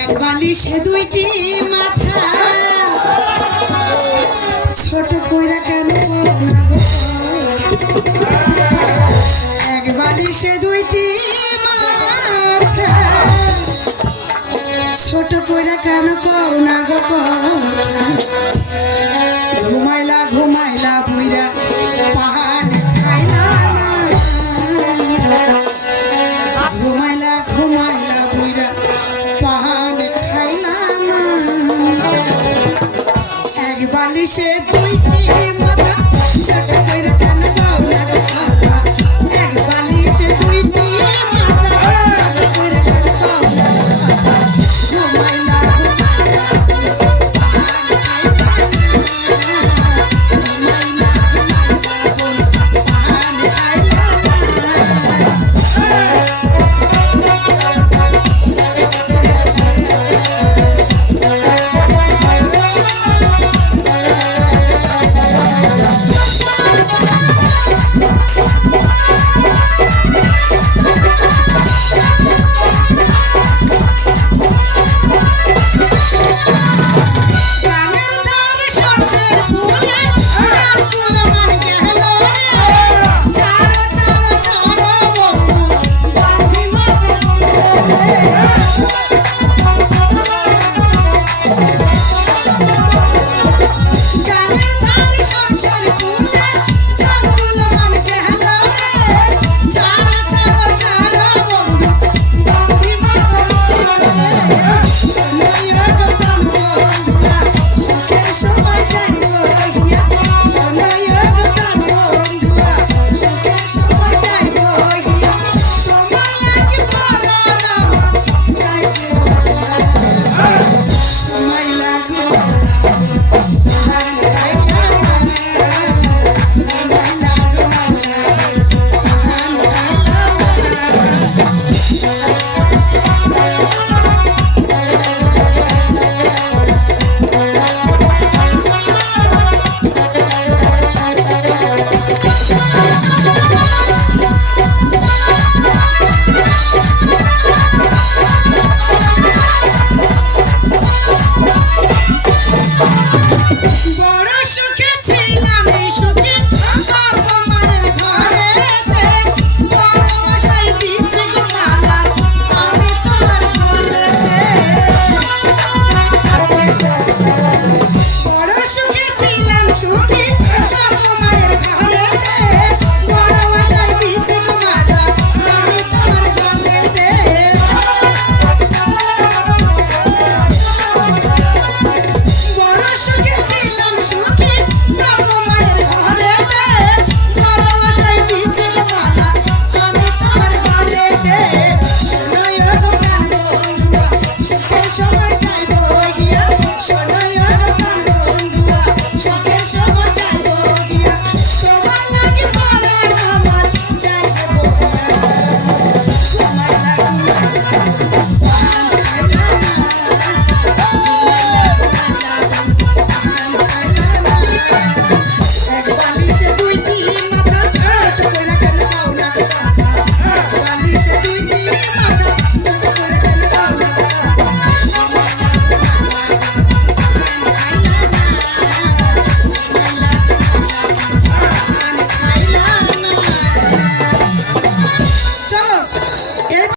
এক বালিশে দুইটি মাথা। ছোট কইরা কেন এক বালিশে দুইটি ছোট কইরা কেন কও না গো ঘুমাইলা ঘুমাইলা ভুইরা বালিশেতে